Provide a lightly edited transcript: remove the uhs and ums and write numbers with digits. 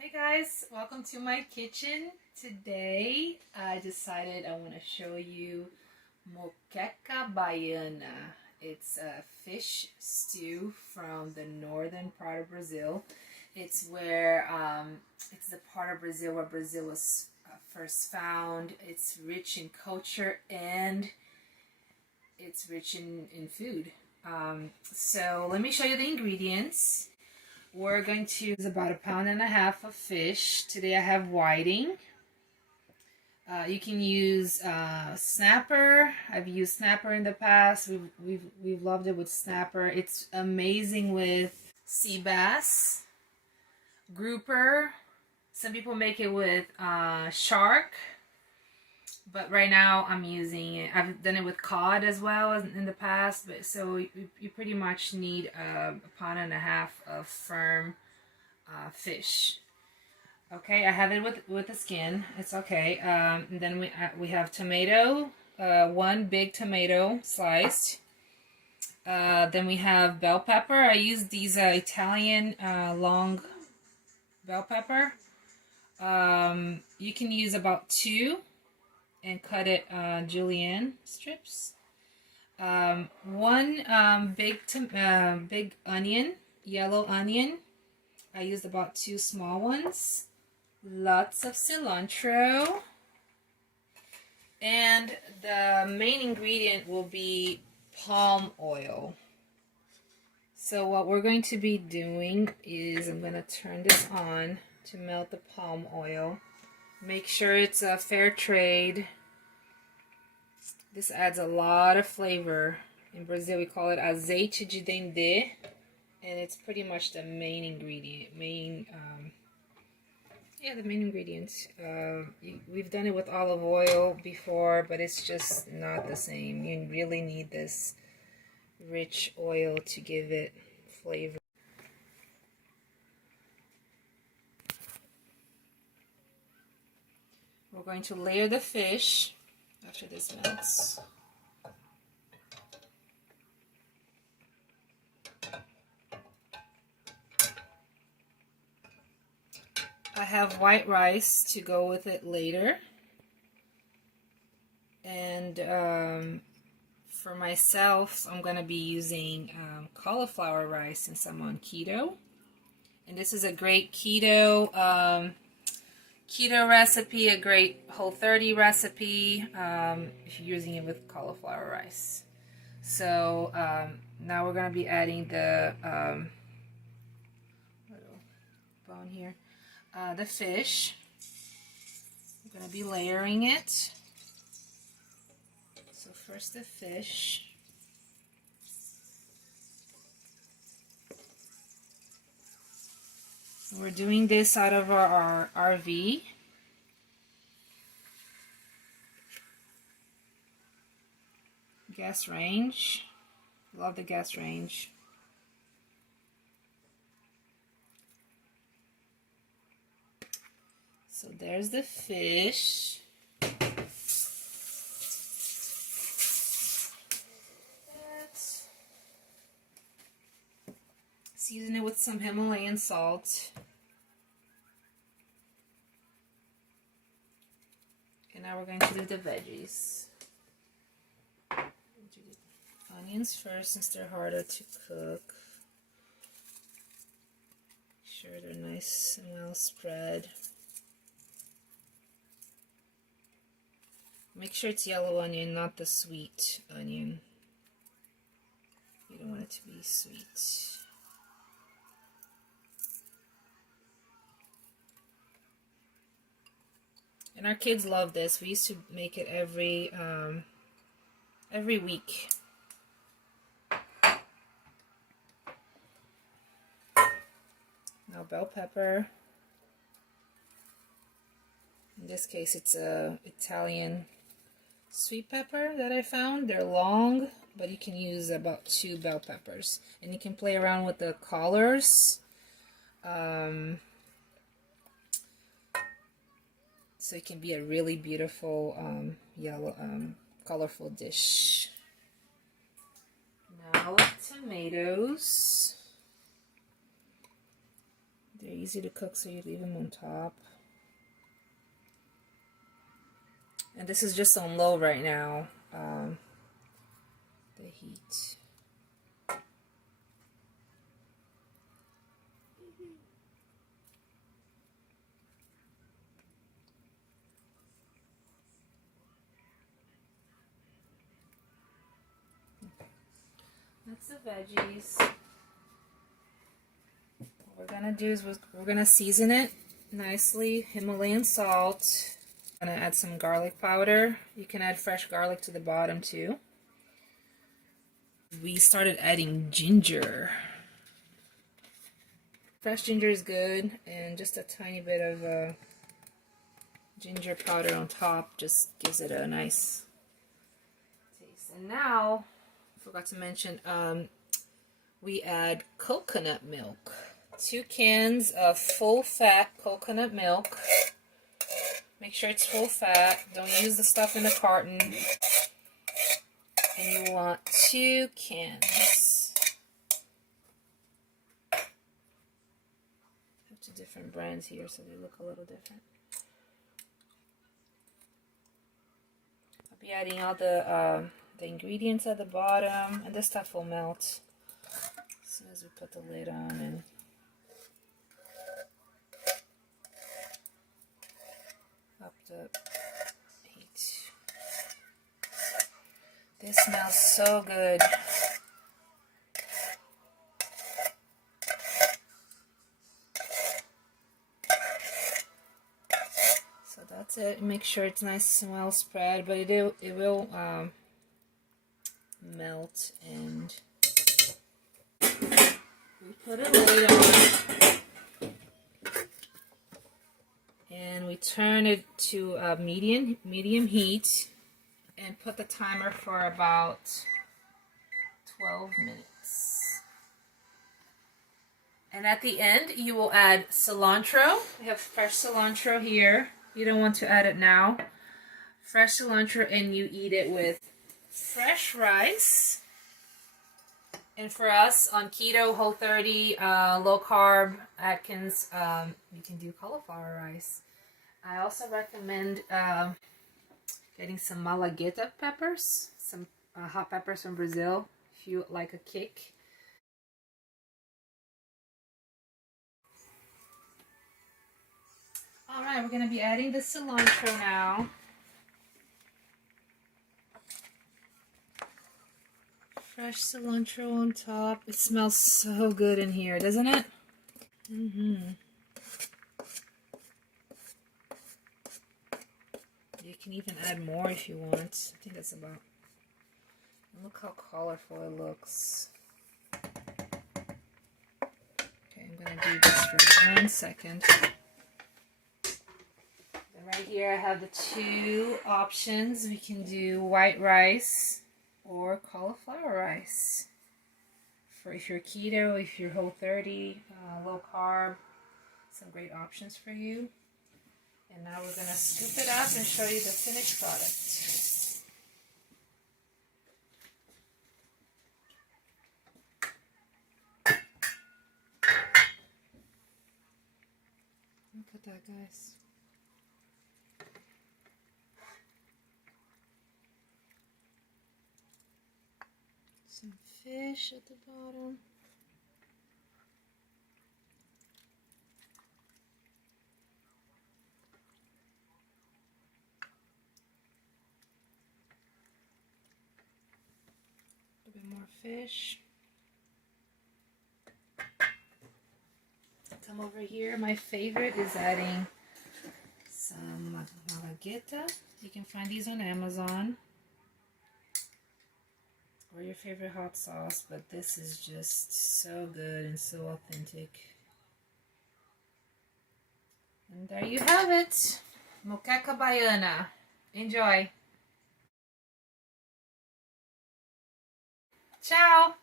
Hey guys, welcome to my kitchen. Today I decided I want to show you Moqueca Baiana. It's a fish stew from the northern part of Brazil. It's the part of Brazil where Brazil was first found. It's rich in culture and it's rich in food. So let me show you the ingredients. We're going to use about 1.5 pounds of fish. Today I have whiting. You can use snapper. I've used snapper in the past. We've loved it with snapper. It's amazing with sea bass, grouper. Some people make it with shark, but right now I'm using it. I've done it with cod as well as in the past. But so you pretty much need 1.5 pounds of firm fish. Okay, I have it with the skin. It's okay. And then we have tomato, one big tomato sliced. Then we have bell pepper. I use these Italian long bell pepper. You can use about 2 and cut it julienne strips. One big onion, yellow onion. I used about 2 small ones. Lots of cilantro. And the main ingredient will be palm oil. So what we're going to be doing is I'm going to turn this on to melt the palm oil. Make sure it's a fair trade. This adds a lot of flavor. In Brazil we call it azeite de dendê, and it's pretty much the main ingredient. The main ingredients. We've done it with olive oil before, but it's just not the same. You really need this rich oil to give it flavor. We're going to layer the fish after this melts. I have white rice to go with it later. And for myself, I'm going to be using cauliflower rice since I'm on keto. And this is a great keto recipe, a great Whole30 recipe if you're using it with cauliflower rice. So now we're going to be adding the little bone here, the fish. We're going to be layering it. So first the fish. We're doing this out of our RV. Gas range. Love the gas range. So there's the fish. Season it with some Himalayan salt. And now we're going to do the veggies. Do the onions first since they're harder to cook. Make sure they're nice and well spread. Make sure it's yellow onion, not the sweet onion. You don't want it to be sweet. And our kids love this. We used to make it every week. Now bell pepper. In this case, it's a Italian sweet pepper that I found. They're long, but you can use about 2 bell peppers, and you can play around with the colors. So it can be a really beautiful yellow, colorful dish. Now tomatoes. They're easy to cook, so you leave them on top. And this is just on low right now, the heat. That's the veggies. What we're gonna do is we're gonna season it nicely. Himalayan salt. I'm gonna add some garlic powder. You can add fresh garlic to the bottom too. We started adding ginger. Fresh ginger is good, and just a tiny bit of ginger powder on top just gives it a nice taste. And now, forgot to mention, we add coconut milk. 2 cans of full fat coconut milk. Make sure it's full fat. Don't use the stuff in the carton. And you want 2 cans. I have 2 different brands here, so they look a little different. I'll be adding all the ingredients at the bottom, and this stuff will melt as soon as we put the lid on. And up the heat. This smells so good. So that's it. Make sure it's nice and well spread, but it will melt, and we put a lid on, and we turn it to a medium heat, and put the timer for about 12 minutes. And at the end, you will add cilantro. We have fresh cilantro here. You don't want to add it now. Fresh cilantro, and you eat it with fresh rice. And for us on keto, whole 30, low carb, Atkins, you can do cauliflower rice. I also recommend getting some malagueta peppers, some hot peppers from Brazil, if you like a kick. Alright, we're going to be adding the cilantro now. Fresh cilantro on top. It smells so good in here, doesn't it? You can even add more if you want. I think that's about... Look how colorful it looks. Okay, I'm going to do this for 1 second. And right here I have the 2 options. We can do white rice or cauliflower rice. For if you're keto, if you're whole 30, low carb, some great options for you. And now we're going to scoop it up and show you the finished product. Look at that, guys. Some fish at the bottom. A bit more fish. Come over here. My favorite is adding some malagueta. You can find these on Amazon. Or your favorite hot sauce, but this is just so good and so authentic. And there you have it. Moqueca Baiana. Enjoy. Ciao!